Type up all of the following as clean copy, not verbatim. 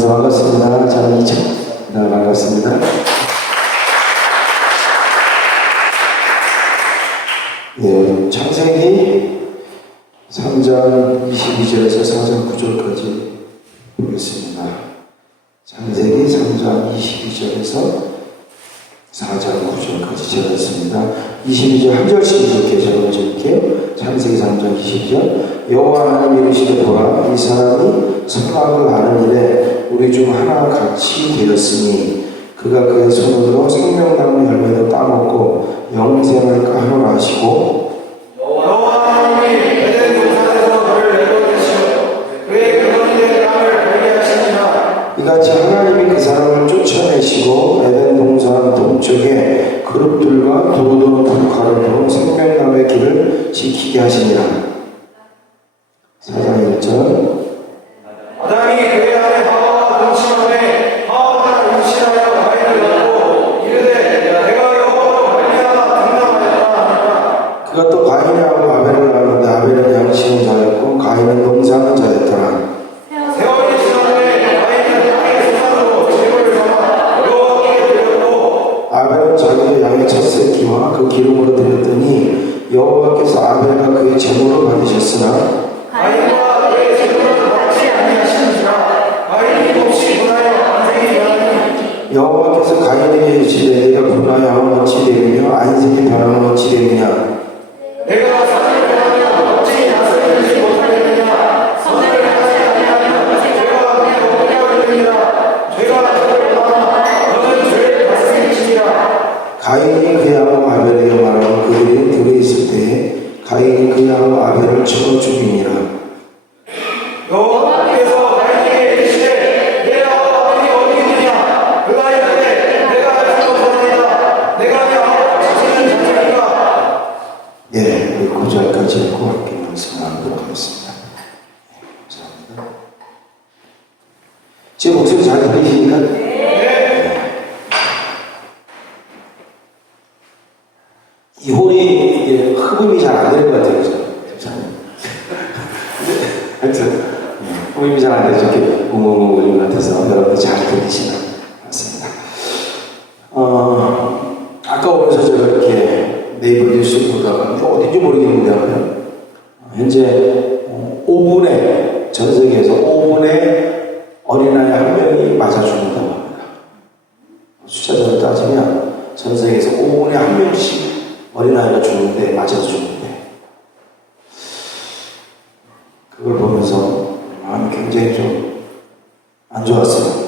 만나서 반갑습니다. 저는 이창. 네, 반갑습니다. 예, 창세기 3장 22절에서 4장 9절까지 보겠습니다. 창세기 3장 22절에서 4장 9절까지 적었습니다. 22절 한 절씩 이렇게 적어드릴게요. 창세기 3장 22절. 여호와 하나님이 이르시되 보라, 이 사람이 선악을 아는 일에 우리 중 하나 같이 되었으니 그가 그의 손으로 생명나무 열매도 따먹고 영생할까 하노라 하시고, 여호와 하나님이 에덴 동산에서 그를 내보내시어 그의 근원의 땅을 갈게 하시니라. 이같이 하나님이 그 사람을 쫓아내시고 에덴 동산 동쪽에 그룹들과 두루두루 가로로 생명나무의 길을 지키게 하시니라. 4장 1절. 아담이 그의 아내 하와와 동침하매 하와가 임신하여 가인을 낳고 이르되 내가 여호와로 말미암아 등남하였다 하니라. 그가 또 가인하고 아벨을 낳았는데 아벨은 양심의 자였고 가인은 농사하는 자였더라. 세월이 지난 후에 가인은 땅의 소산으로 재물을 삼아 여호와께 드렸고 아벨은 자기도 양의 첫 새끼와 그 기름으로 드렸더니 여호와께서 아벨과 그의 제물을 받으셨으나 가인과 그의 재물을 받지 아니하시니라. 가인이 몹시 분하여 안색이 변하니 여호와께서 가인에게 이르시되 내가 분하여 하면 어찌 되느냐 안색이 변하면 어찌 되느냐. 내가 선을 행하면 어찌 낯을 들지 못하겠느냐. 선을 행하지 아니하면 죄가 그의 어깨에 걸리느니라. 죄가 그를 떠나 너는 죄를 받으리라. 가인이 그야와 아벨에게 말하고 그들이 둘이 있을 때에 가인이 그야와 아벨을 치고 죽이니라. 여호와께서 가인에게 이르시되 내 아버지 어디 있느냐. 그가 이르되 내가 알지 못하나이다. 내가 내 아버지 지키는 자들이니라. 예, 우리 9절까지 읽고 함께 말씀하도록 하겠습니다. 감사합니다. 제 목소리 잘 들리십니까? 이 홀이 이게 흡음이 잘 안 되는 것 같아요. 그죠? 하여튼, 흡음이 잘 안 되죠. 이렇게 웅웅웅 울리는 것 같아서 여러분들 잘 들리시나 같습니다. 아까 오면서 제가 이렇게 네이버 뉴스 보다가 어딘지 모르겠는데 현재 5분에 전 세계에서 5분에 어린아이 한 명이 맞아 죽는다고 합니다. 숫자적으로 따지면 전 세계에서 5분에 한 명씩 어린아이가 죽는데 맞아서 죽는데 그걸 보면서 마음이 굉장히 좀 안 좋았어요.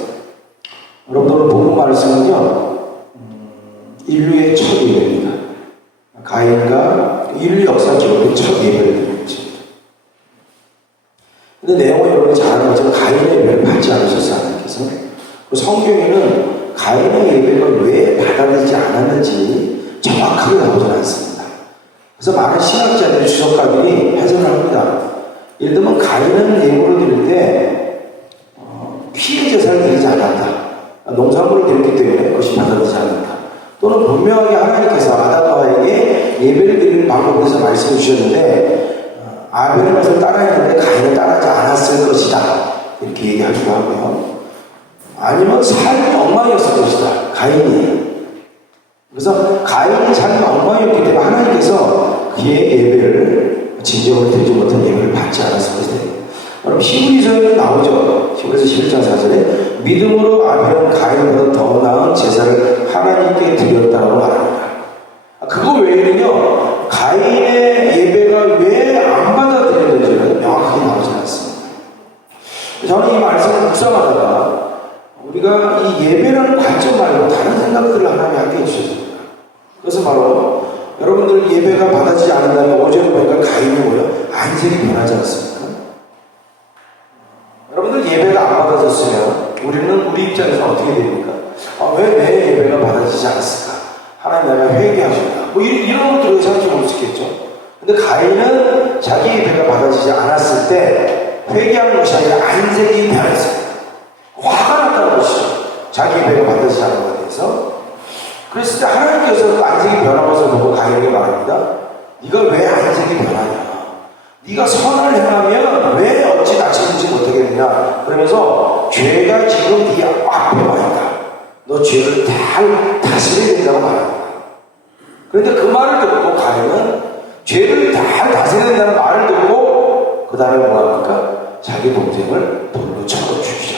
여러분들 보는 말씀은요 인류의 첫 예배입니다. 가인과 인류 역사적으로 첫 예배를 드린 것입니다. 근데 내용을 여러분이 잘 아는 것처럼 가인의 예배를 받지 않으셨어요. 하나님께서. 성경에는 가인의 예배가 왜 받아들이지 않았는지 정확하게 나오지 않습니다. 그래서 많은 신학자들, 주석가들이 해석을 합니다. 예를 들면 가인은 예물을 드릴 때 피해 제사를 드리지 않았다. 농산물을 드렸기 때문에 그것이 받아들이지 않았다. 또는 분명하게 하나님께서 아담과에게 예배를 드리는 방법에 대해서 말씀해 주셨는데 아벨은 것을 따라했는데 가인은 따라하지 않았을 것이다. 이렇게 얘기하기도 하고요. 아니면 삶이 엉망이었을 것이다. 가인이. 그래서 가인이 삶이 엉망이었기 때문에 하나님께서 그의 예배를 진정으로 드리지 못한 예배를 받지 않았을 것이다. 여러분 히브리서에는 나오죠. 히브리서 11장 4절에 믿음으로 아벨은 가인보다 더 나은 제사를 하나님께 드렸다고 말합니다. 그거 외에는요 가인의 예배가 왜 안 받아들였는지는 명확하게 나오지 않습니다. 저는 이 말씀을 묵상하다가 우리가 이 예배라는 관점 말고 다른 생각들을 하나님이 함께 해주셨습니다. 그래서 바로 여러분들 예배가 받아지지 않는다면 어제도 보니까 가인이 뭐예요? 안색이 변하지 않습니까? 여러분들 예배가 안 받아졌으면 우리는 우리 입장에서 어떻게 됩니까? 왜 내 예배가 받아지지 않았을까? 하나님 나라 회개하신다. 뭐 이런 것들을 생각해 볼 수 있겠죠. 근데 가인은 자기 예배가 받아지지 않았을 때 회개하는 것이 아니라 안색이 변했어요. 화가 났다는 것이죠. 자기 예배가 받아지지 않은 것에 대해서. 그랬을 때 하나님께서 그 안색이 변한 것을 보고 가인에게 말합니다. 네가 왜 안색이 변하냐? 네가 선을 행하면 왜 어찌 낮춰지지 못하겠느냐? 그러면서 죄가 지금 네 앞에 와 있다. 너 죄를 잘 다스려야 된다고 말합니다. 그런데 그 말을 듣고 가인은 죄를 잘 다스려야 된다는 말을 듣고 그 다음에 뭐 합니까? 자기 동생을 돌로 쳐서 죽이죠.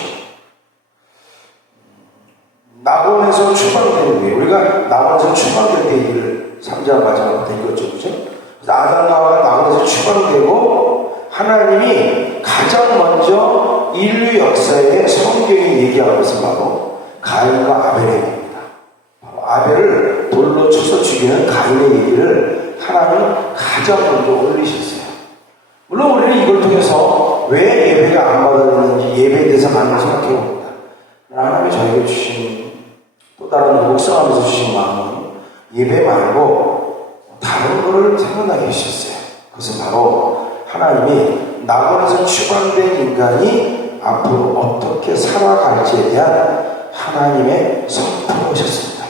낙원에서 추방된 후에, 우리가 낙원에서 추방될 때 일을 3장 마지막부터 읽었죠, 그죠? 그래서 아담과 하와가 낙원에서 추방되고 하나님이 가장 먼저 인류 역사에 성경이 얘기하는 것은 바로 가인과 아벨의 얘기입니다. 바로 아벨을 돌로 쳐서 죽이는 가인의 얘기를 하나님은 가장 먼저 올리셨어요. 물론 우리는 이걸 통해서 왜 예배가 안 받아지는지 예배에 대해서 많이 생각해 봅니다. 하나님이 저에게 주신 또 다른 묵상하면서 주신 마음은 예배 말고 다른 것을 생각나게 해주셨어요. 그것은 바로 하나님이 낙원에서 추방된 인간이 앞으로 어떻게 살아갈지에 대한 하나님의 선포하셨습니다.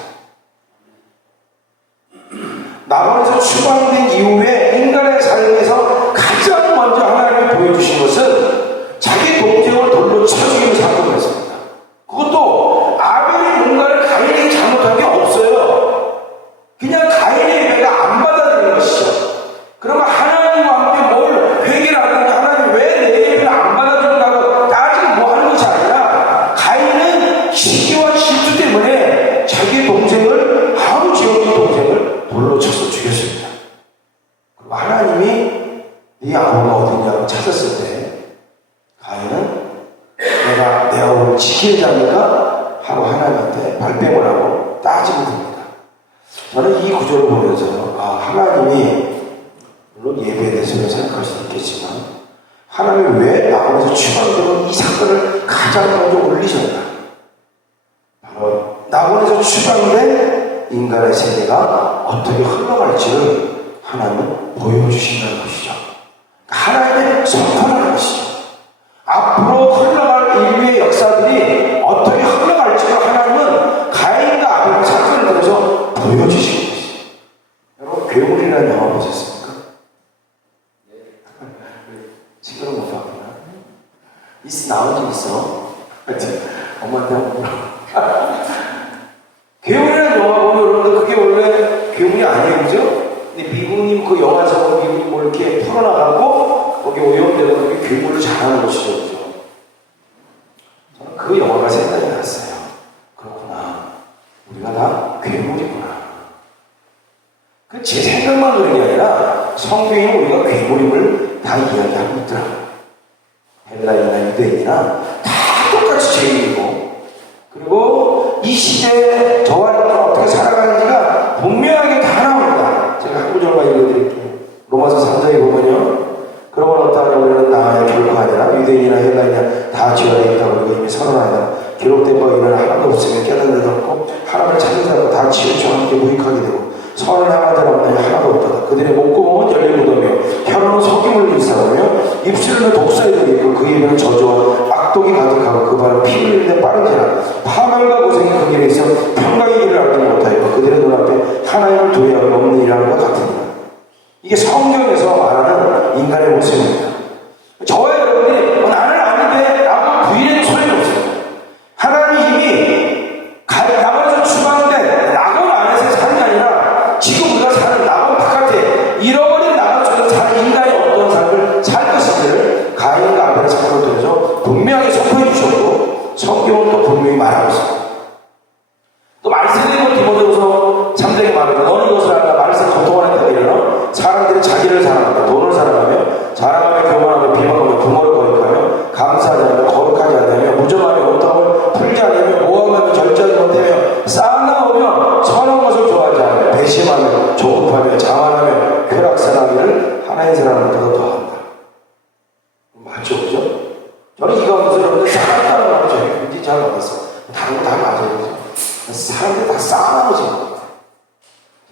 낙원에서 추방된 이후에 인간의 삶에서 가장 먼저 하나님이 보여주신 것은 자기 동생을 돌로 쳐 죽이는 사건이었습니다. 그것도 아벨이 뭔가를 가인이 잘못한 게 없어요. 그냥 가인의 예배가 안 받아들이는 것이죠. 그러면 하나님과 함께 뭘 회개를 하든지 하나님 왜 내 예배를 안 받아들인다고 따지고 뭐 하는 것이 아니라 가인은 시기와 질투 때문에 자기 동생을 아무 죄 없는 동생을 돌로 쳐서 죽였습니다. 그리고 하나님이 네 아우가 어디냐고 찾았을 때 가인은 내가 내 아우를 지킬 자니까 하고 하나님한테 발뺌을 하고 따지면 됩니다. 저는 이 구조를 보면서 하나님이 물론 예배에 대해서는 생각할 수 있겠지만 하나님이 왜 낙원에서 추방되는 이 사건을 가장 먼저 올리셨나? 바로 낙원에서 추방된 인간의 세계가 어떻게 흘러갈지를 하나님은 보여주신다는 것이죠. 하나님의 선포라는 것이죠. 앞으로 흘러갈 인류의 역사들이 어떻게 흘러갈지를 하나님은 가인과 아벨의 사건을 통해서 보여주시는 것이죠. 여러분, 괴물이라는 영화 보셨습니까? 지금은 못 봤구나. 나온 적 있어. 하여튼 엄마한테 한번 물어. 괴물이라는 영화 보면 여러분들 그게 원래 괴물이 아니에요, 그죠? 근데 미국님 그 영화에서 미국님 뭐 이렇게 풀어나가고 거기 오염되고 그게 괴물을 잘하는 것이죠, 그죠? 저는 그 영화가 생각이 났어요. 그렇구나. 우리가 다 괴물이구나. 그 제 생각만 그런 게 아니라 성경에 우리가 괴물임을 다 이야기하고 있더라고요. 헬라인이나 유대인이나 다 똑같이 죄인이고, 그리고 이 시대에 저와 여러분은 어떻게 살아가는지가 분명하게 다 나옵니다. 제가 한 구절만 읽어드릴게요. 로마서 3장에 보면요, 그러면 어떠하냐, 우리는 나의 결코 아니라 유대인이나 헬라인이나 다 죄가 되겠다고 우리가 이미 선언하였다. 기록된 바 이는 하나도 없으며 깨닫는 데도 없고 하나님을 찾는 자도 다 치우쳐 함께 무익하게 되고 선을 향한 자는 없나니 하나도 없다. 그들의 목구멍은 열린 무덤이며 혀로는 속임을 일삼으며 입술은 독사에 들이고 그 입에는 저주와 악독이 가득하고 그 발은 피 흘리는데 빠른지라 파멸과 고생이 그 길에 있어 평강의 길을 알지 못하였고 그들의 눈앞에 하나님을 두려워하기 없는 일이라는 것 같으니라. 이게 성경에서 말하는 인간의 모습입니다. 저와 여러분이 나는 아닌데 라고 부인해도 소용이 없습니다. 하나님이 낙원에서 추방된 낙원 안에서 사는 게 아니라 지금 우리가 사는 낙원 바깥에 잃어버린 낙원 속에서 사는 인간의 어떤 삶을 살 것인지를 가인과 아벨의 사건을 통해서 분명하게 선포해 주셨고 성경은 또 분명히 말하고 있습니다. 또 말세대고 디모데후서 3장에 말하죠. 너는 이것을 알라. 말세 고통하는 때가 일어나 사람들이 자기를 사랑하며 돈을 사랑하며 자랑하며 교만하며 비방하며 부모를 거역하며 감사하지 않으며 거룩하지 않으며 무정하며 온당을 풀지 않으며 모함하며 절제하지 못하며 싸움나오며 선한 것을 좋아하지 않으며 배심하며 조급하며 자만하며 쾌락사랑하기를 하나의 사람보다 더한다. 맞죠, 그죠? 저는 이 가운데서 여러분들 싸움다는 말을 저희 굉장히 잘 받았어요. 다른 거 다 맞아요, 그죠? 사람들이 다 싸움하는 거죠.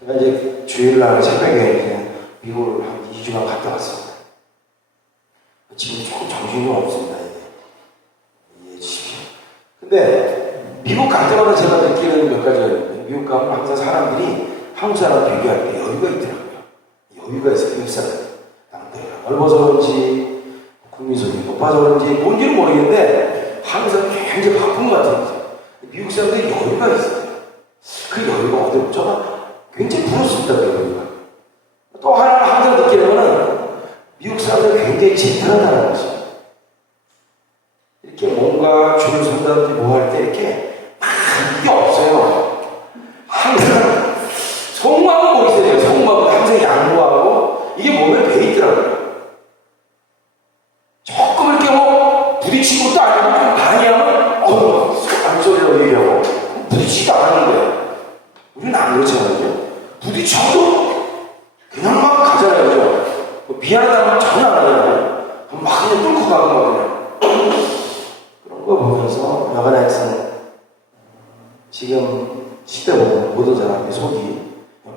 제가 이제 주일날 새벽에 미국을 한 2주간 갔다 왔습니다. 지금 조금 정신이 좀 없습니다. 이해해 주십시오. 근데 미국 갈 때마다 제가 느끼는 몇 가지가 있는데, 미국 가면 항상 사람들이 한국 사람 비교할 때 여유가 있더라고요. 여유가 있어요, 미국 사람. 넓어서 그런지, 국민성이 높아서 그런지 뭔지는 모르겠는데 항상 굉장히 바쁜 것 같아요. 미국 사람들이 여유가 있어요. 그 여유가 어디 없죠? 굉장히 부럽습니다. 그 여유가. 또 하나 항상 느끼는 거는 미국 사람들이 굉장히 젠틀하다는 것이죠. 이렇게 뭔가 줄을 선다든지 뭐 할 때 이렇게 막 이게 없어요. 항상 속마음은 뭐 있어요. 속마음은 항상 양보하고 이게 몸에 배 있더라고요. 조금 이렇게 뭐 부딪힌 것도 아니고 좀 많이 하면 안소리라고 얘기하고 부딪히지도 않았는데 우리는 안 그렇잖아요. 부딪혀도 그냥 막 가잖아요. 그죠? 뭐 미안하다는 말 전혀 안 하잖아요. 막 그냥 뚫고 가는 거거든요. 그런 거 보면서 야간 학생 지금 시대 보면 모든 사람의 속이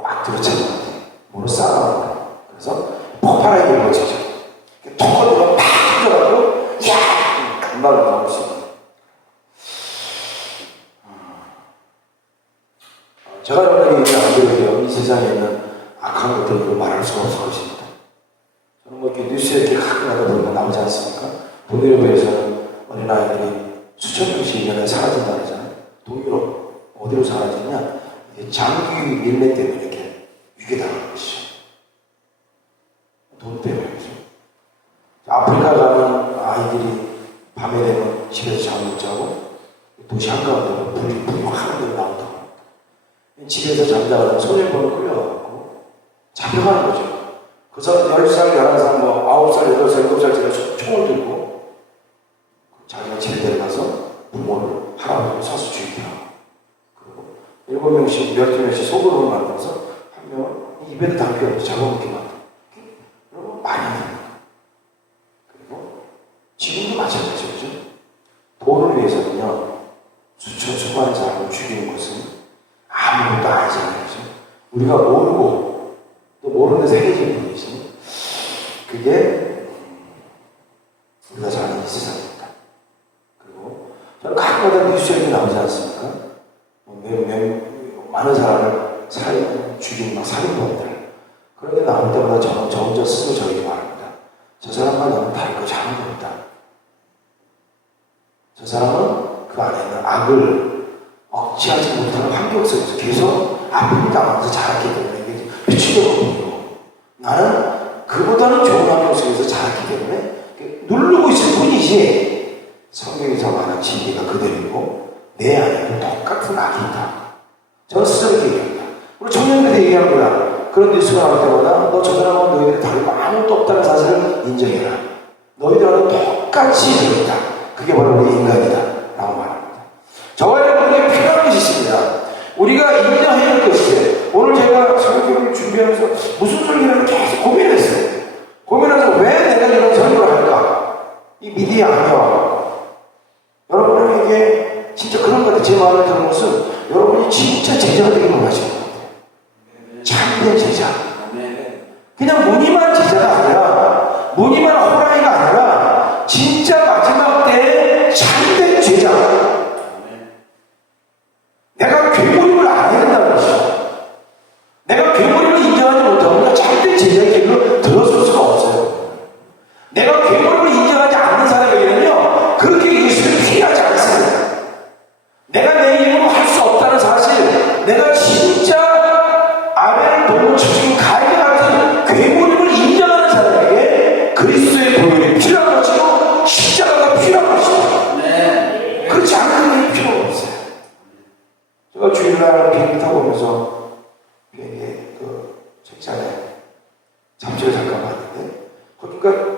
꽉 들어찬 것 같아요. 뭐로 싸워요. 그래서 폭발하게 일어서죠. 턱걸이가 팍 터져가지고 야! 금방 나올 수 있어요. 제가 여러분에게 안 드려도요. 이 세상에 있는 악한 것들을 말할 수가 없을 것입니다. 저는 뭐 이렇게 뉴스에 이렇게 가끔 하다 보면 나오지 않습니까? 동유럽에서는 어린아이들이 수천 명씩 1년에 사라진다 그러잖아요. 동유럽 어디로 사라지냐? 장기 밀매 때문에 이렇게 위계당하는 것이죠. 돈 때문이죠. 아프리카 가면 아이들이 밤에 되면 집에서 잠 못 자고 도시 한가운데 불이 확 나온다고. 집에서 잠자고 소년범을 끌려가고 잡혀가는 거죠. 그래서 10살, 11살, 뭐 9살, 8살, 7살짜리 총을 들고 자기가 집에 데려가서 부모를 할아버지를 사수 죽이더라고. 그리고 7명씩, 12명씩 속으로 만들어서 한 명은 입에도 담겨 잡아먹게 만들어. 그리고 많이 합니다. 그리고 지금도 마찬가지죠. 돈을 위해서는요, 수천 수많은 사람을 죽이는 것은 아무것도 아니잖아요. 우리가 모르고 또 모르는 세계적인 분이 있으니 그게 우리가 사는 이 세상입니다. 그리고 저는 가끔가다 뉴스에 나오지 않습니까? 많은 사람을 죽인 살인범들. 그런 게 나올 때마다 저는 저 혼자 스스로 저에게 말합니다. 저 사람과 너는 다를 거 잘한 겁니다. 저 사람은 그 안에 있는 악을 억제하지 못하는 환경 속에서 계속 아픔을 당하면서 자랐기 때문에 이게 미치려거든요. 나는 그보다는 좋은 환경 속에서 자랐기 때문에 누르고 있을 뿐이지 성경에서 말한 진리가 그대로이고 내 안에도 똑같은 악이 있다. 저는 스스로 이렇게 얘기합니다. 우리 청년들이 얘기합니다. 그런 뉴스가 나올 때마다 너 저 사람은 너희들이 다르고 아무것도 없다는 사실을 인정해라. 너희들하고 똑같이 되겠다. 그게 바로 우리 인간이다. 라고 말합니다. 저와 여러분에게 필요한 것이 있습니다. 우리가 인정해야 할 것이 있어요. 오늘 제가 설교를 준비하면서 무슨 설교를 계속 고민했어요. 고민해서 왜 내가 이런 설교를 할까? 이 미디어 아니야. 여러분에게 진짜 그런 것 같아요. 제 마음에 드는 것은 여러분이 진짜 제자가 되길 원하시는 것 같아요. 참된 제자. 그냥 무늬만 제자가 아니라 무늬만 호랑이가 아니라 진짜 마지막 때에 참된 제자. 내가 괴물임을 알아야 된다는 것이죠. 내가 괴물임을 인정하지 못하면 참된 제자의 길로 들어설 수가 없어요. 내가 괴물임을 인정하지 않는 사람에게는요, 그렇게 예수를 피하지 않습니다. 내가 내 힘으로 할 수 없다는 사실, 내가 진짜 아벨 동물 지금 가인 같은 괴물임을 인정하는 사람에게 그리스도의 보혈이 필요한 것이고 십자가가 필요한 것이고 그렇지 않은 게 필요가 없어요. 제가 주일날 비행기 타고 오면서 비행기 그 책장에 잡지를 잠깐 봤는데 그러니까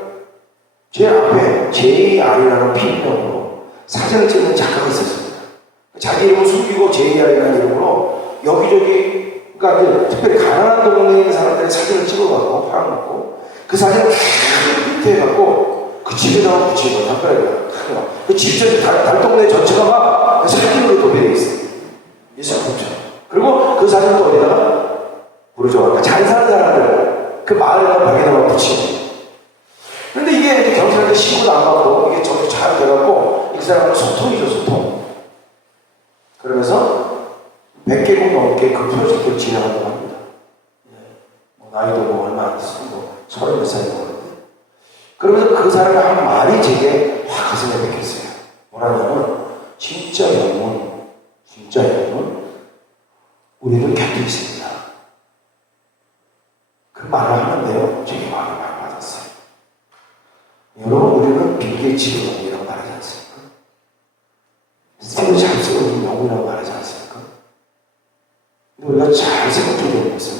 제 앞에 JR이라는 필명으로 사진을 찍는 작가가 있었습니다. 자기 이름을 숨기고 JR이라는 이름으로 여기저기 그러니까 이제 특별히 가난한 동네에 있는 사람들의 사진을 찍어갖고 팔아놓고 그 사진을 밑에 해갖고 그 집에다가 붙이는 거예요. 담벼락에다가 그 집 전체 달동네 전체가 막 사진으로 도배되어 있어요. 예수님처럼. 그리고 그 사진을 어디다가 부르죠. 잘 사는 사람들 그 마을에다 벽에다가 붙이는 거예요. 그런데 이게 이제 경찰한테 신고도 안 받고 이게 저도 잘 돼갖고 이 사람은 소통이죠, 소통. 그러면서 100개국 넘게 그 프로젝트를 진행한다고 합니다. 뭐 나이도 뭐 얼마 안 됐어요. 뭐 30몇 살이 먹었는데 그러면서 그 사람이 한 말이 제게 확 가슴에 박혔어요. 뭐라냐면 진짜 영혼 우리는 곁에 있습니다. 그 말을 하는데요, 제게 마음을 많이 받았어요. 여러분, 우리는 빌게이츠의 영이라고 말하지 않습니까? 스티브 잡스의 영이라고 말하지 않습니까? 근데 우리가 잘 생각해야 되는 것은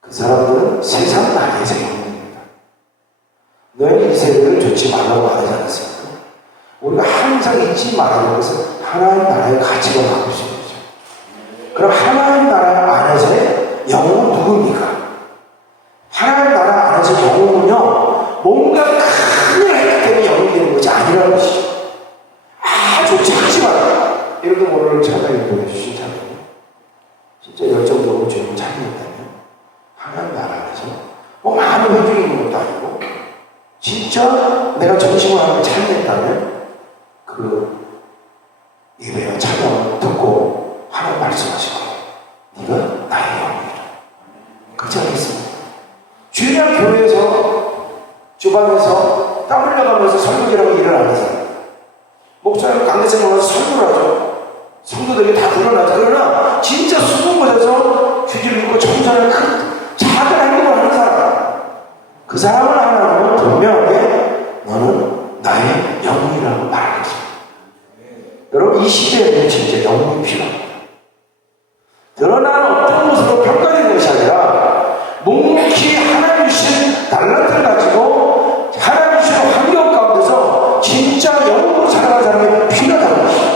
그 사람들은 세상 나라에서 영입니다. 너희는 이 세계를 좇지 말라고 말하지 않았습니까? 우리가 항상 잊지 말아야 것은 하나님 나라의 가치가 나올 수 있죠. 그럼 하나님 나라 안에서의 영웅은 누굽니까? 하나님 나라 안에서 영웅은요, 뭔가 큰 일을 했기 때문에 영웅이 되는 것이 아니라는 것이죠. 아주 작지만, 여러분 오늘 찬양을 보내주신 찬양, 진짜 열정적으로 주님을 찬양했다면 하나님 나라 안에서 뭐 많은 회중이 있는 것도 아니고 진짜 내가 정신을 하나님 찬양했다면 그 예배와 찬양을 듣고 하나님 말씀하시고 네가 나의 영웅이라 그렇지 않겠습니까? 주일날 교회에서 주방에서 땀 흘려가면서 설교기라고 일을 안 해서 목사님 강대생 와서 설교를 하죠. 성도들이 다 드러나죠. 그러나 진짜 수분 곳에서 주기를 입고 청소하는 큰 작은 행동을 하는 사람, 그 사람을 하나님은 분명하게 너는 나의 영웅이라고 말하는 것입니다. 여러분, 이 시대에는 진짜 영웅이 필요합니다. 드러나는 어떤 모습으로 평가되는 것이 아니라 묵묵히 하나님 주신 달란트를 가지고 하나님 주신 환경 가운데서 진짜 영웅으로 살아가는 사람이 필요하다는 것입니다.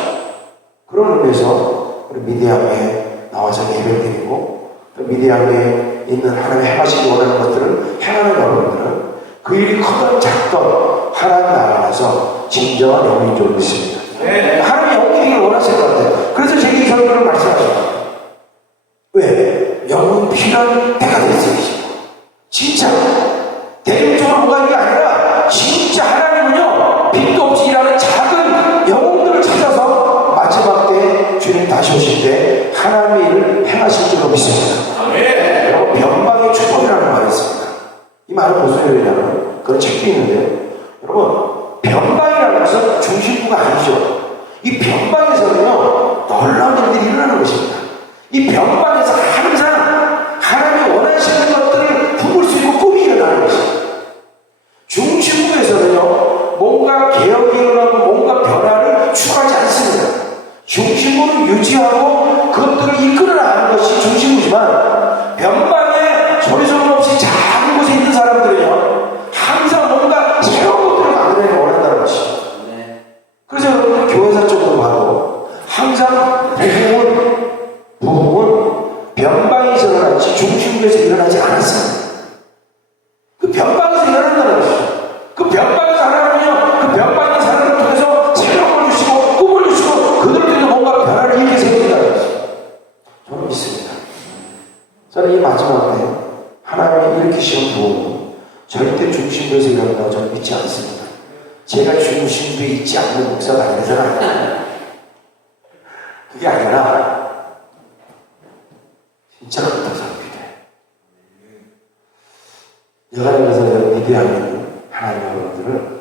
그런 의미에서 우리 미디안에 나와서 예배를 드리고 또 미디안에 있는 하나님의 행하시기 원하는 것들을 행하는 여러분들은 그 일이 크든 작든 하나님 나라 안에서 진정한 영웅인 줄 믿습니다. 네. 하나님의 영웅이기를 원하실 것 같아요. 그래서 제게 이 설교를 말씀하십니다. 왜? 영웅이 필요한 때가 됐어요. 진짜 대중적으로 뭐가 있는 게 아니라 진짜 하나님은요, 빛도 없이 일하는 작은 영웅들을 찾아서 마지막 때 주님 다시 오실 때 하나님의 일을 행하실 줄로 믿습니다. 여러분, 변방의 축복이라는 말이 있습니다. 이 말은 무슨 의미냐면 그런 책도 있는데요. 여러분, 변방이라는 것은 중심부가 아니죠. 이 변방에서는요, 놀라운 일들이 일어나는 것입니다. 이 변방에서 항상 하나님이 원하시는 것들을 품을 수 있고 꿈이 일어나는 것입니다. 중심부에서는요, 뭔가 개혁이 일어나고 뭔가 변화를 추구하지 않습니다. 중심부를 유지하고 그것들을 이끌어나가는 것이 중심부지만 변방에 소리소문 없이 작은 곳에 있는 사람들은요, 항상 뭔가 새로운 것들을 만들어내기 원한다는 것입니다. 그래서 여러분들 교회사 쪽으로 봐도 항상 부흥은 변방에서 일어났지 중심부에서 일어나지 않았습니다. 그 변방에서 일어난다는 것이죠. 그 변방에서 하나님은요, 그 변방의 사람을 통해서 새로운 걸 주시고 꿈을 주시고 그들을 통해서 뭔가 변화를 일으켜 세운다는 것이죠. 저는 믿습니다. 저는 이 마지막 때 하나님이 일으키시는 부흥은 절대 중심부에서 일어난다고 저는 믿지 않습니다. 제가 중심부에 있지 않는 목사가 아니라서는 아니에요. 그게 아니라 진짜 그렇다고 생각해요. 여가님께서 미디어하는 하나님 여러분들을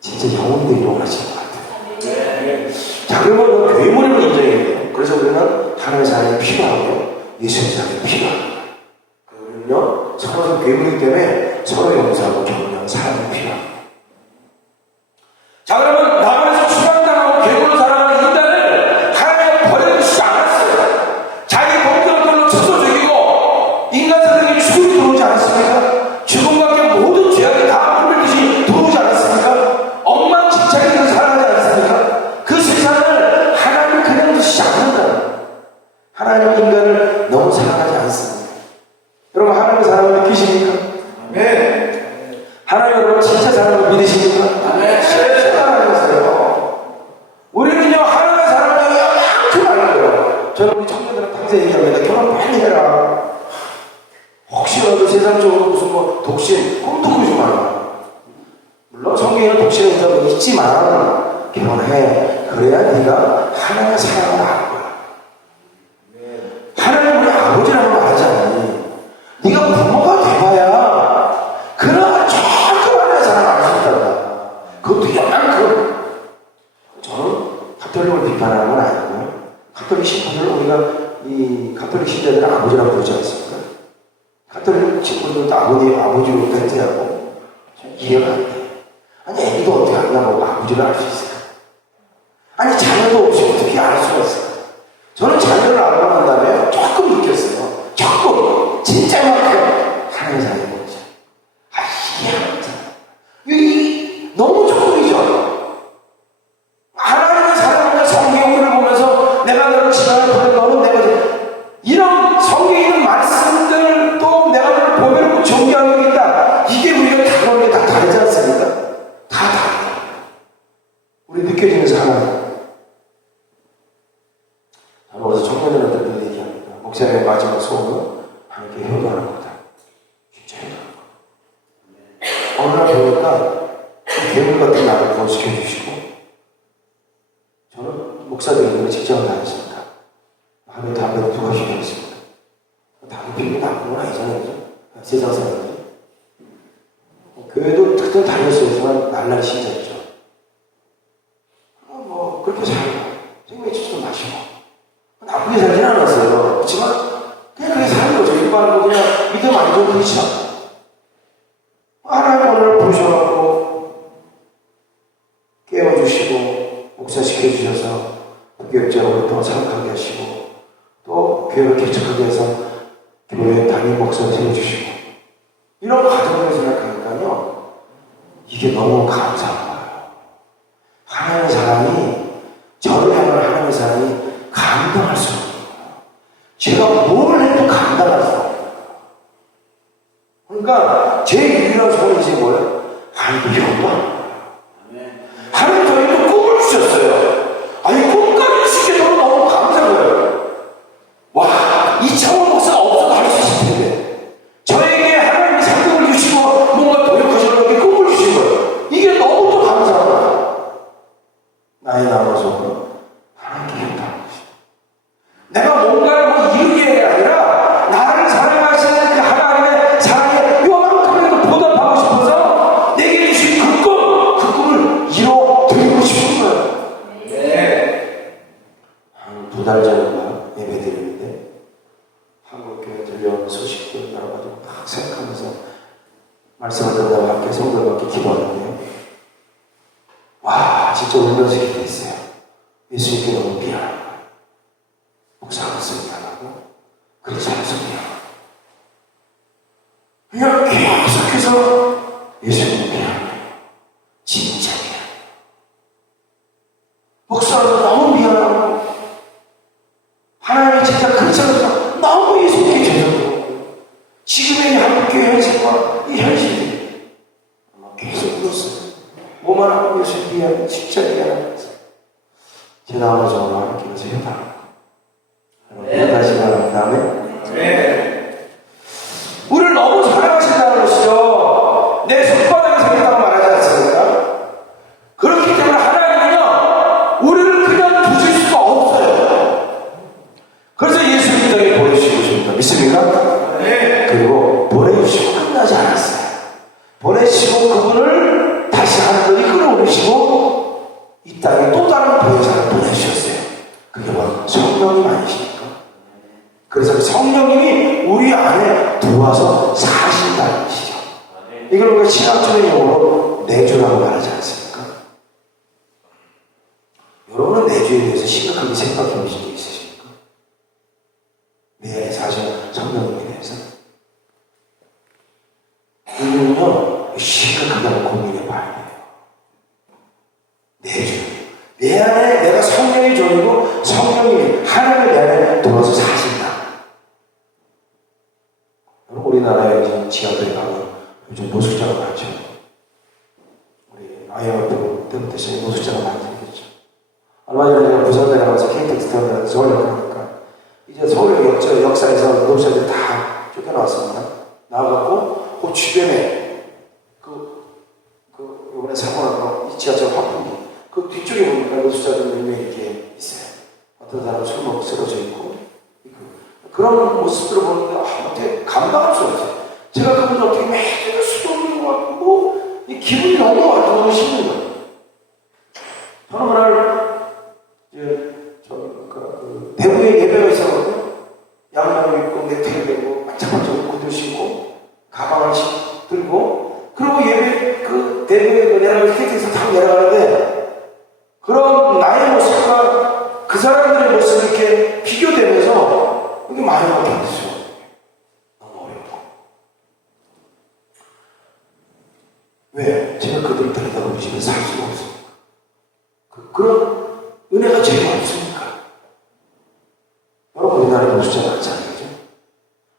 진짜 영혼들이 원하시는 것 같아요. 자, 그러면 괴물을 인정해야 돼요. 그래서 우리는 하나님의 사람이 필요하고 예수님의 사람이 필요합니다. 그러면요, 서로 괴물이기 때문에 서로 용서하고 격려하는 사람이 필요합니다. 자, 그러면 나만에서 추방당하고 괴물로 살아가는 인간을 하나님이 버려두시지 않았어요. 자기 본격들로 쳐서 죽이고 인간 세상에 죽음이 들어오지 않았습니까? 죽음과 함께 모든 죄악이 다 물밀듯이 들어오지 않았습니까? 엉망진창으로 살아가지 않았습니까? 그 세상을 하나님은 그냥 두시지 않는다. 하나님은 인간을 너무 사랑하지 않습니다. 여러분, 하나님의 사랑을 느끼십니까? 네. 하나님 여러분 진짜 사랑을 믿으십니까? 네. 우리는요, 하나님의 사랑을 이만큼 알고요. 저는 우리 청년들은 항상 얘기합니다. 결혼 빨리 해라. 혹시라도 세상적으로 무슨 뭐 독신, 꿈도 꾸지 마라. 물론 성경에는 독신의 인자가 있지만 결혼해. 그래야 네가 하나님의 사랑을 알 거야. 하나님 우리 아버지라고 말하지 않니? 네가 부모가 돼봐야 그나마 조금 가톨릭 신부들을 우리가 이 가톨릭 신자들은 아버지라고 부르지 않습니까? 가톨릭 친구들도 아버지로 탄생하고 이해가 안 돼. 아니 애기도 어떻게 알냐고 아버지를 알 수 있을까? 아니 자녀도 없이 어떻게 알 수가 있을까? 저는 자녀를 알고 난 다음에 조금 느꼈어요. 조금 진짜만큼 하나님 사랑이 뭐지? 아 이게 하나님 이 너무 조금이죠. 하나님의 사랑과 성경을 보면서 내가 너를 지나가는 너는 내가 이런 성경에 있는 말씀들 또 내가 너를 보면 존경하고 있다. 이게 우리가 다루는 게 다 다르지 않습니까? 다 다르다. 우리 느껴지는 사랑. 저는 어디서 청년들한테 얘기합니다. 목사님의 마지막 소원은 함께 효도하는 거다. 진짜 효도하는 거다. 어느 날 보니까 괴물 같은 나를 구원시켜주시고 저는 목사님과 직장을 다녔습니다. 하루에 담배도 2가씩 피웠습니다. 담배 피우는 게 나쁜 건 아니잖아요. 그죠? 세상 사람들이. 교회도 특정 다녔어야지만 날날 신자였죠. 뭐 그렇게 살고 생명치도 마시고 나쁘게 살진 않았어요. 그렇지만 그냥 그렇게 사는 거죠. 일반으로 그냥 믿음 아니죠. 그렇죠. 하나님 오늘 부르셔갖고 깨워주시고 목사시켜주셔서 부교육자로 더 사역하게 하시고 또 교회를 개척하게 해서 교회 담임 목사를 세워주시고 이런 과정을 생각하니까요 이게 너무 감사한 거예요. 하나님의 사랑이 저를 향한 하나님의 사랑이 감당할 수 없는 거예요. 제가 뭘 해도 감당할 수 없는 거예요. 그러니까 제 유일한 소원이 뭐예요? 하나님께 효도하는 거예요. 하나님 저희도 꿈을 주셨어요. 아니 꿈까지 주시게 되면 너무 감사해요. 와, 이창원 목사가 없어도 할 수 있을 텐데 저에게 하나님이 상급을 주시고 뭔가 도역하시는 꿈을 주신 거예요. 이게 너무 또 감사한 거예요. 나의 남아서 하나님께 효도하는 것입니다. 내가 뭔가를 뭐 이루게 게 아니라 나를 사랑하시는 그 하나님의 사랑에 요만큼이라도 보답하고 싶어서 내게 주신 그 꿈을 이뤄드리고 싶은 거예요. 네. 한 2달 전인가 예배 드리는데 한국교회 들려온 소식들 여러 가지 막 생각하면서 말씀을 듣다가 함께 성도들과 함께 기도하는데요. 와 진짜 울면서 기도했어요. 예수님께 너무 미안하고 목사로서 미안하고 그렇지 않아서 미안하고 그냥 계속해서 예수님 미안해요. 진짜 미안해요. 목사로서 너무 미안하고 하나님이 진짜 그렇지 않아서 너무 예수님께 죄송하고 지금의 한국교회 현실과 이 현실이 계속 울었어요. 뭐만 하고 예수님 미안해 진짜 미안하면서 제 나오는 저로 하나님께 그래서 효도하는 여러분 다시 바랍니다. 네. 우리를 너무 사랑하신다는 것이죠. 내 손바닥에 생겼다고 말하지 않습니까? 그렇기 때문에 하나님은요 우리를 그냥 두실 수가 없어요. 그래서 예수님 이 땅에 보내주시고 싶습니다. 믿습니까? 네. 그리고 보내주시고 끝나지 않았어요. 보내시고 그분을 다시 하늘로 이끌어오시고 이 땅에 또 다른 보혜사를 보내주셨어요. 그게 바로 성령님 아니십니까? 그래서 그 성령님이 우리 안에 들어와서 사신다는 것이죠. 이걸 우리가 신학적인 용어로 내주라고 말하지 않습니까? 여러분은 내주에 대해서 심각하게 생각해 보신 적 있으십니까? 내 안에 사신 성령님에 대해서? 이거는요 심각하게 한번 고민해 봐야 돼요. 내주. 내 안에 내가 성령의 존이고 성령이 하나님의 내 안에 들어와서 사신다. 우리나라에 지금 지하도에 가면 요즘 노숙자가 많죠. 우리 IMF 때부터 지금 노숙자가 많이 생겼죠. 얼마 전에 제가 부산에 나가서 KTX 타고 서울역 가니까 이제 서울역 역사에서 노숙자들이 다 쫓겨나왔습니다. 나와갖고 그 주변에 이번에 사고 나서 이 지하철 환풍기 그 뒤쪽에 보니까 노숙자들 몇 명 이렇게 있어요. 어떤 사람은 술 먹고 쓰러져 있고 그런 모습들을 보는데 어떻게 감당할 수 없어요. 제가 그분들 어떻게 매일 수도 없는 것 같고 이 기분이 너무 싫은 거예요. 저는 그날 이제 대구에 내려가서 KTX에서 타고 내려가는데 그런 나의 모습과 그 사람들의 모습이 이렇게 비교되면서 이게 많이 밖에 안 되죠. 너무 어렵고. 왜? 제가 그들을 데려다 우리 집에 살 수가 없습니까? 그런 은혜가 제게 없습니까? 여러분, 우리나라에 노숙자 많지 않겠죠?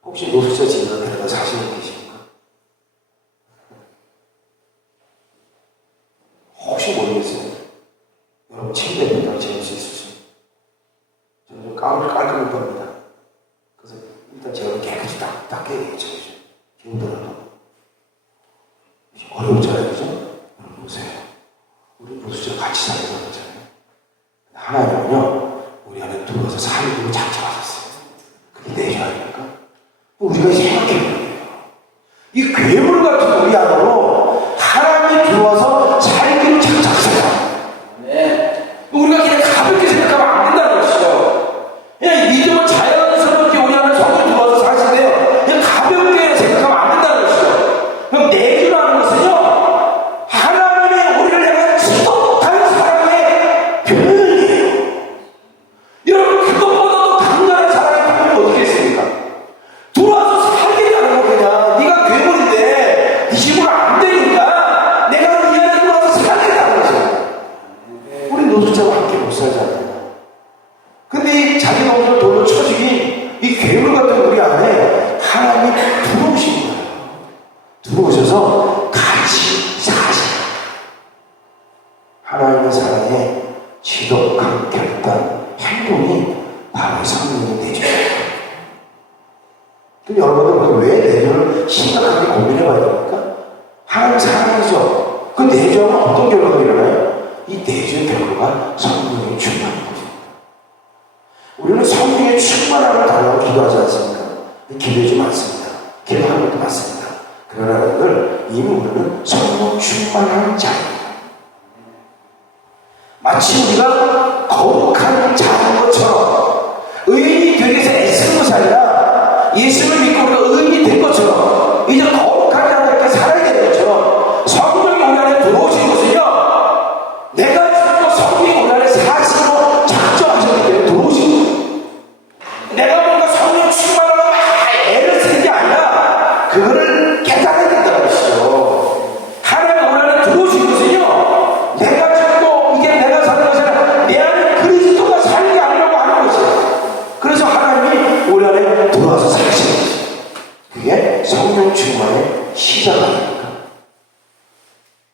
혹시 노숙자 집에 데려다 사시는 분 계십니까? 혹시 모르겠어요. 여러분, 침대 배달 재울 수 있으시죠? 저는 좀 깔끔히 봅니다. 그래서 일단 제가 깨끗이 닦여야겠죠. 힘들어도. 어렵잖아요, 그죠? 여러분, 보세요. 우리 노숙자 같이 살는 거잖아요. 하나님은요, 우리 안에 들어와서 살기로 작정하셨어요. 그게 내주 아닙니까? 우리가 생각해보면 이 괴물 같은 우리 안으로 하나님이 들어와서 살기로 작정하셨어요. 네. 우리가 그냥 가볍게 생각하면 안 된다는 것이죠. 그냥 믿음은 자연스럽게 우리 안에 성령 들어와서 사시는데요. 그냥 가볍게 생각하면 안 된다는 것이죠. 그럼 내주라는 것은요, 하나님의 우리를 향한 지독한 사랑의 표현이에요. 여러분, 그것보다도 강렬한 사랑의 표현이 어떻게 있습니까? 들어와서 살겠다는 거. 그냥 네가 괴물인데 네 집으로 안 되니까 내가 네 안에 들어와서 살겠다는 거죠. 우리 노숙자와 함께 못 살잖아요. 근데 이 자기 동생을 돌로 쳐죽인 이 괴물 같은 우리 안에 하나님이 들어오신 거예요. 들어오셔서 같이 사시는 하나님의 사랑에 지독한 결단, 행동이 바로 성령이 내주셔요. 그럼 여러분들 왜 내주를 심각하게 고민해 봐야 됩니까? 하나님 사랑이죠. 그 내주하면 어떤 결과가 일어나요? 이 내주의 결과가 성령의 충만인 것입니다. 우리는 성령의 충만함을 달라고 기도하지 않습니까? 기도하지 않습니다. 기도하는 것도 맞습니다. 그러나 여러분들, 이미 우리는 성령 충만한 자입니다. 마치 우리가 거룩한 자인 것처럼 의인이 되기 위해서 애쓰는 것이 아니라 예수를 믿고 우리가 의인이 된 것처럼 이제 거룩한 자답게 살아야 되는 것처럼 성령이 우리 안에 들어오신 것은요, 내가 지금 성령이 우리 안에 사시로 작정하셨기 때문에 들어오신 거예요. 내가 뭔가 성령 충만하고 막 애를 쓰는 게 아니라 그거를 깨달아야 된다는 것이죠. 하나님 우리 안에 들어오신 것은요, 내가 지금 이게 내가 사는 것이 아니라 내 안에 그리스도가 사는 게 아니라고 하는 것이에요. 그래서 하나님이 우리 안에 들어와서 사시는 것이에요. 그게 성령 충만의 시작 아닙니까?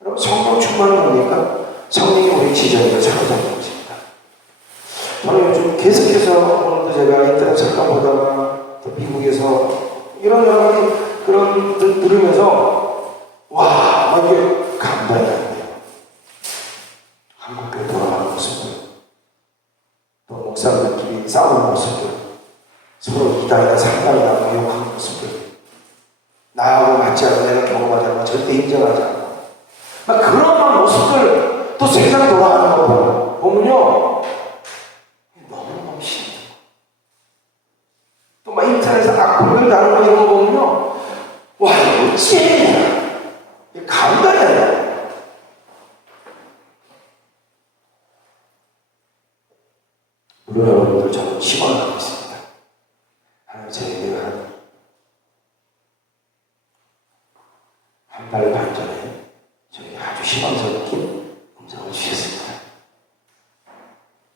여러분, 성령 충만은 뭡니까? 성령이 우리 지정을 사로잡는 것입니다. 저는 요즘 계속해서 오늘도 제가 인터넷 잠깐 보다가 또 미국에서 이런 여러 가지 그런 들으면서 와, 이게 감당이 안 돼요. 한국교회 돌아가는 모습들, 또 목사들끼리 싸우는 모습들, 서로 이단이나 상당이나 욕하는 모습들, 나하고 맞지 않고 내가 경험하지 않고 절대 인정하지 않고 막 그런 모습들, 또 세상 돌아가는 거 보면요, 너무너무 싫어요. 또 막 인터넷에서 악플을 다루고 이런 거 보면요, 와, 이거 어찌해. 감당이 안 돼요. 물론 여러분들, 저는 희망을 갖고 있습니다. 하나님 저에게 한 달 반 전에 저에게 아주 희망적인 음성을 주셨습니다.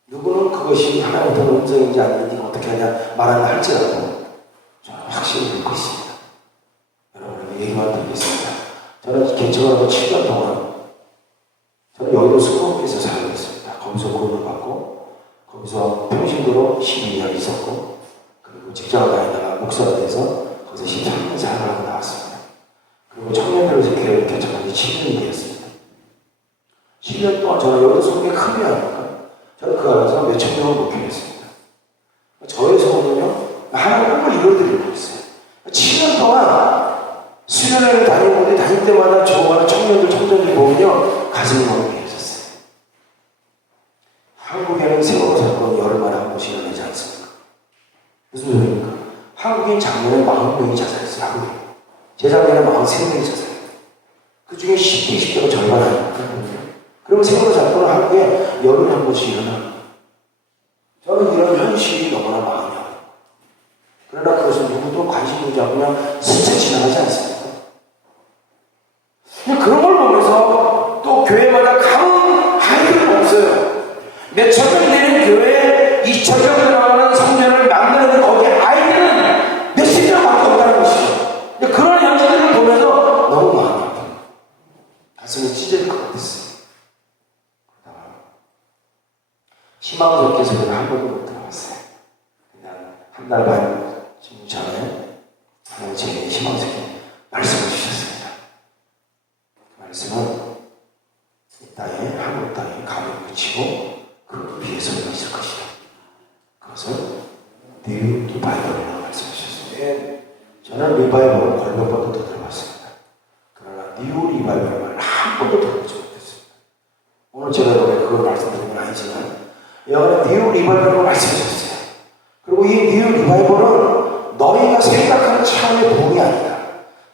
누구는 그것이 하나님부터 음성인지 아닌지 어떻게 하냐 말한다 할지라도 저는 확실히 믿고 있습니다. 여러분에게 얘기만 드리겠습니다. 저는 개척하고 7년 동안 저는 여의도 수목에서 살고 있습니다. 거기서 구원을 받고 거기서 평신도로 12년 있었고, 그리고 직장을 다니다가 목사가 돼서 거기서 13년 생활하고 나왔습니다. 그리고 청년들에서 교회를 개척한 지 7년이 되었습니다. 7년 동안 저는 여기도 소문이 크게 하니까 저는 그 안에서 몇천 명을 목회했습니다. 저의 소문은요, 하나님 꿈을 이루어드리고 있어요. 7년 동안 수련회를 다니는데 다닐 때마다 저마다 청년들 보면요, 가슴이 너무 미어졌어요. 한국에는 세월호 사건이 여름마다 한 번씩 일어나지 않습니까? 무슨 소리입니까? 한국인 작년에 40명이 자살했어요. 한국에. 재작년에 43명이 자살했어요. 그 중에 10대, 20대가 절반 아닙니까? 그러면 세월호 사건은 한국에 여름에 한 번씩 일어나. 저는 이런 현실이 너무나 마음이 아파요. 그러나 그것은 누구도 관심 두지 않고 그냥 스쳐 지나가지 않습니까? 그런 걸 보면서 또 교회마다 가는 아이들은 없어요. 몇천 명 되는 교회에 2천 명 들어가는 성전을 만드는 거기에 아이들은 몇십 명밖에 없다는 것이죠. 근데 그런 현실들을 보면서 너무 마음이 아파요. 가슴이 찢어질 것 같았어요. 희망적인 소리를 한 번도 못 들어봤어요. 그냥 한 달 반 지금 전에 하나님 제게 희망적인 말씀을 주셨습니다. 그 말씀은 이 땅에 한국 땅에 가격을 붙이고 그 위에 소리가 있을 것이다. 그것은 뉴 리바이벌이라고 말씀하셨습니다. 저는 리바이벌을 몇 번도 더 들어봤습니다. 그러나 뉴 리바이벌의 말을 한 번도 들어보지 못했습니다. 오늘 제가 여러분에 그걸 말씀드리는 건 아니지만 여러분은 뉴 리바이벌을 말씀하셨어요. 그리고 이 뉴 리바이벌은 너희가 생각하는 차원의 부흥이 아니다.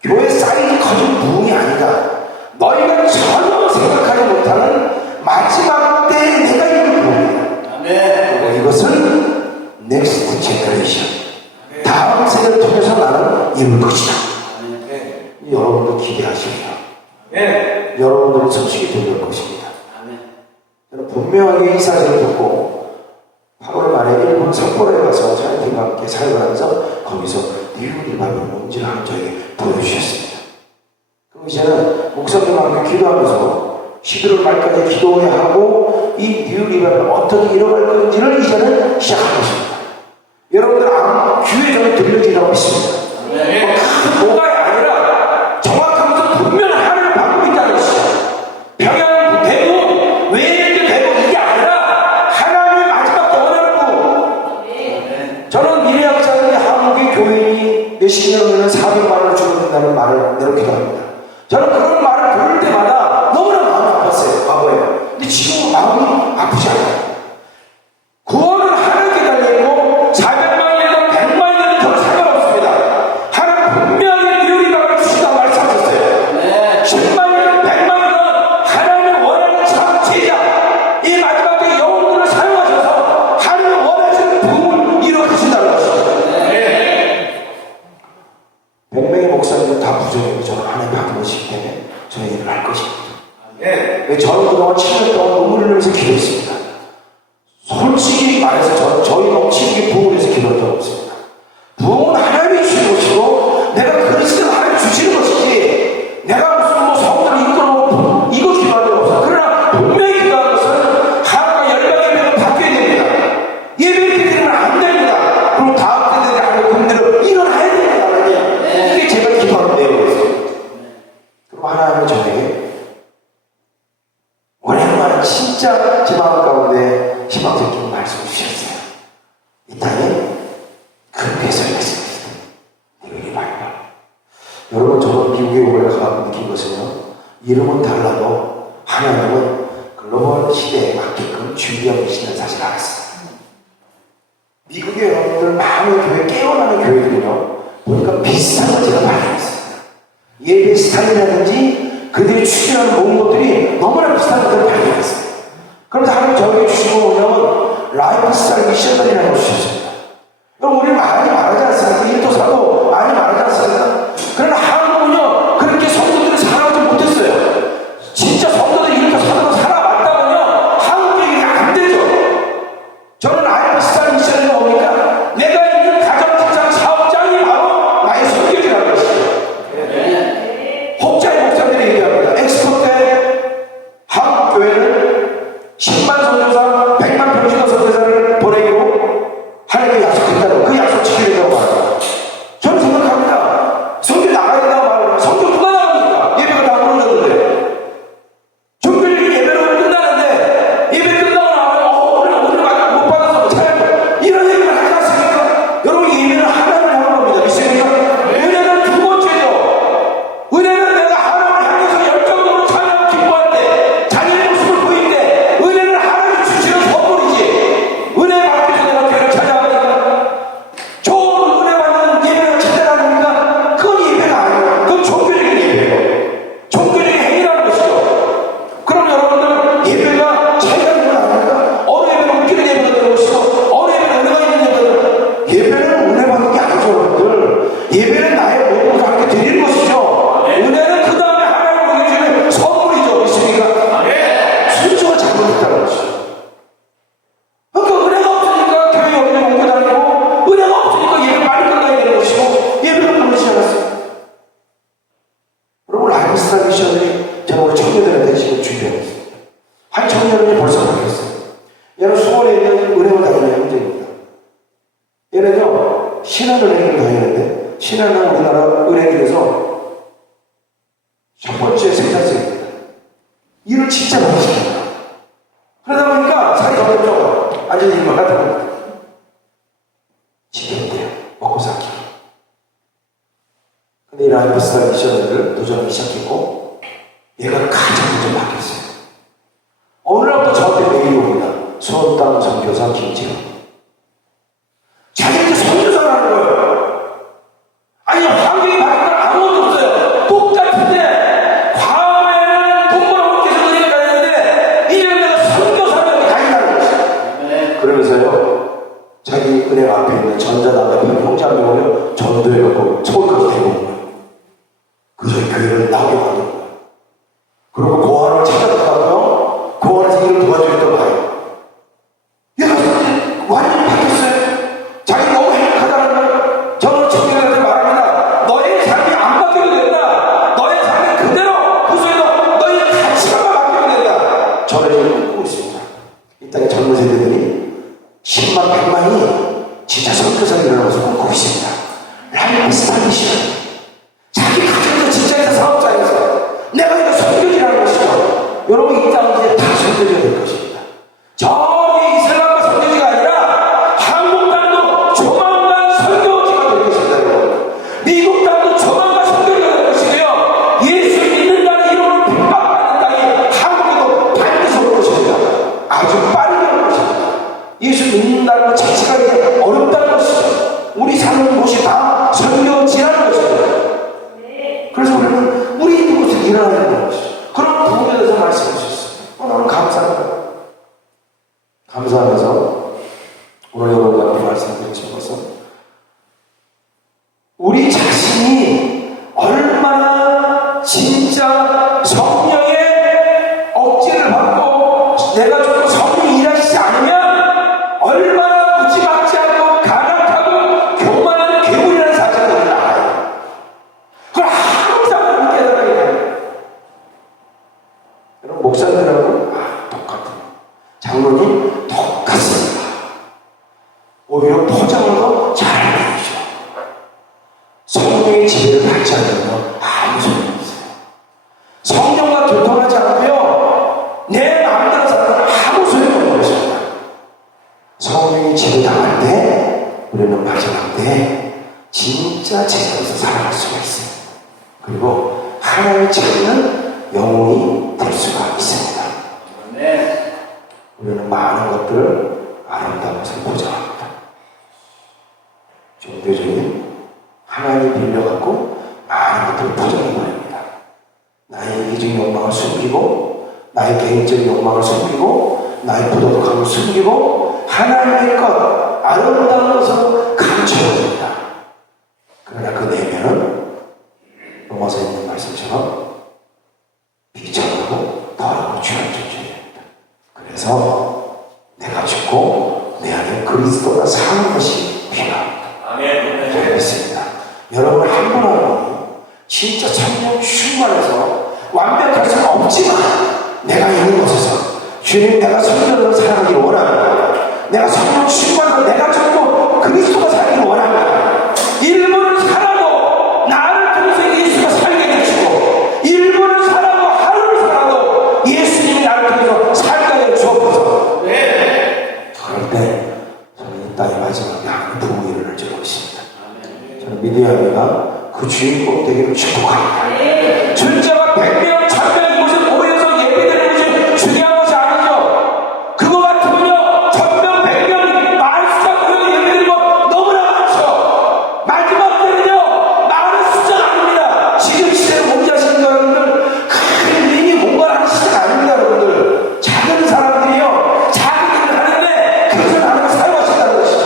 교회 사이즈 커진 부흥이 아니다. 너희가 전혀 생각하지 못하는 마지막 때에 내가 이룰 부흥이다. 그리고 이것은 넥스트 제너레이션, 다음 세대를 통해서 나는 이룰 것이다. 여러분도 기대하십시오. 여러분들은 소식이 들릴 것입니다. 저는 분명하게 이 사실을 듣고 8월 말에 일본 삿포로에 가서 저희들과 함께 사역을 하면서 거기서 뉴 리바이벌 뭔지를 하나 저에게 보여주셨습니다. 그럼 이제는 목사님과 함께 기도하면서 11월 말까지 기도해야 하고 이 뉴 리바이벌 어떻게 이뤄갈 건지를 이제는 시작할 것입니다. 여러분들 아마 귀에 좀 들려지라고 믿습니다. 큰 뭐가 아니라 정확하면서 분명한 하나님을 받고 있다는 것이죠. 평양, 대구, 외인들 대구 이게 아니라 하나님의 마지막 원하는 부. 저는 미래학자들이 한국의 교인이 몇십 년 후에는 400만 원을 줄어든다는 말을 내놓기도 합니다. 저는 그런 말을 들을 때마다 너무나 마음이 아팠어요. 과거에. 근데 지금 마음이 아프지 않아요. 구원은 하나님께 달려있고 400만이든 100만이든 저는 상관없습니다. 하나님 분명히 유리방을 주신다고 말씀하셨어요. 10만이든 100만이든 하나님의 원하는 참 제자, 이 마지막 때 영혼들을 사용하셔서 하나님의 원하시는 부흥을 이루어주신다는 것입니다. 100명의 목사님은 다 부정이고 저는 하나님 받은 것이기 때문에 저는 일을 할 것입니다. 저는 그동안 7년 동안 눈물을 흘리면서 기도했습니다. 솔직히 말해서 저희 넘치게 부흥을 해서 기도한 적 없습니다. 부흥은 하나님이 주시는 것이고 내가 그리스도를 하나님이 주시는 것이지 내가 무슨 뭐 성도를 이끌어놓고 이거 기도한 적 없어요. 그러나 분명히 기도하는 것은 하나님과 열방의 예배를 바뀌어야 됩니다. 예배를 드리면 안 됩니다. 그리고 다음 때들이 하나님의 군대로 일어나야 됩니다. 하나님. 이게 제가 기도하는 내용이었어요. 그리고 하나님은 저에게 오랜만에 진짜 제 마음 가운데 희망적인 말씀을 주셨어요. 이 땅에 큰 배설이 있습니다. 이름이 말이다. 여러분, 저는 미국에 오래 가고 느낀 것은요, 이름은 달라도 하나님은 글로벌 시대에 맞게끔 준비하고 계시는 사실을 알았습니다. 미국의 여러분들 많은 교회, 깨어나는 교회들은요, 보니까 비슷한 걸 제가 발견했습니다. 예배 스타일이라든지 그들이 추진하는 모든 것들이 너무나 비슷한 것들을 발견했어요. 그러면서 하나님 저에게 주시고 뭐냐면 라이프 스타일 미션이라는 걸 주셨습니다. 그럼 우리 많이 말하지 않습니까? 일도 사고 많이 말하지 않습니까? 그러나 한국은요 그렇게 성도들이 살아가지 못했어요. 진짜 성도들이 이렇게 살아왔다면요 한국에 이게 안 되죠. 저는 라이프 스타일 미션이 뭡니까? 내가 있는 가정, 직장, 사업장이 바로 나의 성격이라는 것이죠. 혹자의 목사들이 얘기합니다. 엑스포 때 한국 교회는 10만 선교사, 100만 평신도 선교사를 보내기로 하나님께 약속했다고. 그 약속 미션들이 저는 우리 청년들한테 지금 준비하고 있습니다. 한 청년이 벌써 바뀌었어요. 얘는 수원에 있는 은행을 다니는 형제입니다. 얘는요, 신한은행을 다니는데, 신한은 우리나라 은행에서 첫 번째 생산성입니다. 일을 진짜 많이 시킵니다. 그러다 보니까 살이 점점 완전히 일만 하다 보니까 지겹대요. 먹고 살기. 근데 이 라이프스타일 미션을 도전하기 시작했고, 얘가 가장 먼저 바뀌었어요. 어느 날부터 저한테 메일이 옵니다. 수원 땅 선교사 김재현. 자기한테 선교사를 하는 거예요. 아니, 환경이 바뀐 건 아무것도 없어요. 똑같은데, 과거에는 돈 벌어먹기 위해서 은행에 다녔는데, 이제는 내가 선교사를 다닌다는 거죠. 그러면서요, 자기 은행 앞에 있는 전자담배판 형제 한 명을 전도해갖고 서울까지 데려온 거예요. 그래서 교회를 나오게 만든 거예요. 그리고 고아를 찾아가고요, 고아에서 일을 도와주겠다고 봐요. 얘가 완전히 바뀌었어요. 자기 너무 행복하다는 걸 저는 청년한테 말합니다. 너의 삶이 안 바뀌어도 된다. 너의 삶이 그대로 그 속에서 너의 가치관만 바뀌어도 된다. 저는 지금 꿈꾸고 있습니다. 이 땅의 젊은 세대들이 10만 100만이 진짜 선교사가 일어나는 것을 꿈꾸고 있습니다. 라이프스타일 미션. 자기 가정에서 직장에서 사업장에서 내가 이거 선교지라는 것이죠. 여러분 이 땅은 이제 다 선교지가 될 것입니다. 저기 이슬람과 선교지가 아니라 한국 땅도 조만간 선교지가 될 것입니다. 여러분. 미국 땅도 조만간 선교지가 될 것이고요. 예수 믿는다는 이름으로 핍박받는 땅이 한국에도 반드시 올 것입니다. 아주 빠르게 올 것입니다. 예수 믿는다는 것 자체가 이제 어렵다는 것이죠. 우리 사는 곳이 다 선교지라는 것입니다. 그래서 우리는 우리 있는 곳에 일어나야 되는 것이죠. 그런 부분에 대해서 말씀해 주셨습니다. 나는 감사합니다. 감사하면서 오늘 여러분과 함께 말씀드리고 싶어서 우리 자신이 얼마나 진짜 성령의 억제를 받고 내가 조금 성령이 일하시지 않으면 얼마나 무지막지 않고 가난하고 교만한 괴물이라는 사실을 우리는 알아요. 그걸 항상 우리 깨달아야 돼요. 여러분 목사님들하고 똑같아요. 장로님 똑같습니다. 오히려 포장을 더 잘해주죠. 성령의 지혜를 받지 않으면 아무 소용이 없어요. 성령과 교통하지 않고요, 내 마음대로 살아도 아무 소용이 없는 것입니다. 성령의 지혜를 당할 때 우리는 마지막 때 진짜 제자로서 살아갈 수가 있습니다. 그리고 하나님의 지혜는 영웅이 될 수가 있습니다. 우리는 많은 것들을 아름다운 것을 포장합니다. 종교적인 하나님이 빌려갖고 많은 것들을 포장해버립니다. 나의 이기적인 욕망을 숨기고, 나의 개인적인 욕망을 숨기고, 나의 부도덕함을 숨기고, 하나님의 것, 아름다운 것을 감춰버립니다. 그러나 그 내면은 로마서에 있는 말씀처럼 비천하고 더하고 죄한 존재입니다. 그래서 내가 죽고 내 안에 그리스도가 사는 것이 필요합니다. 아멘. 되겠습니다. 여러분 한 분 한 분이 진짜 성령 충만해서 완벽할 수는 없지만 내가 있는 곳에서 주님 내가 성령으로 살아가길 원합니다. 내가 성령 충만해서 내가 죽고 그리스도가 살기를 원합니다. 일부는 살아도 나를 통해서 예수가 살게 해주시고, 일부는 살아도 하루를 살아도 예수님이 나를 통해서 살게 해주옵소서. 그럴 때 저는 이 땅의 마지막에 하나님 부흥이 일어날 줄 믿습니다. 저는 미디어가 그 주인공 되기를 축복합니다. 출자가 100명, 1000명 이곳에 모여서 예배드리는 것이 중요한 것이 아니죠. 그거 같으면요, 1000명, 100명, 많은 숫자 모여 예배드리고 너무나 많죠. 마지막 때는요, 많은 숫자가 아닙니다. 지금 시대를 공지하시는 여러분들, 큰 일이 뭔가를 하는 시대가 아닙니다, 여러분들. 작은 사람들이요, 작은 일을 하는데, 그것을 하나님을 사용하신다는 것이죠.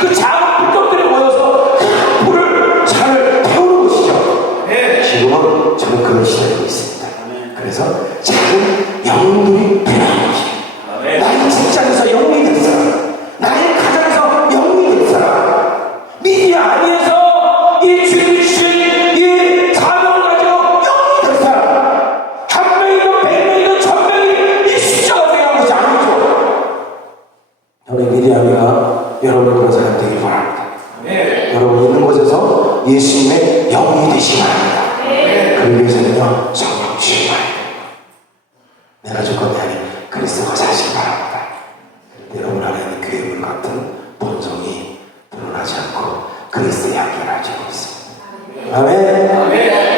그 작은 불꽃들이 모여서 큰 불을, 산을 태우는 것이죠. 지금은 저는 그런 내가 조건이 아닌 그리스도가 사시기 바랍니다. 여러분 안에는 괴물 같은 본성이 드러나지 않고 그리스도의 향기를 알고 있습니다. 아멘.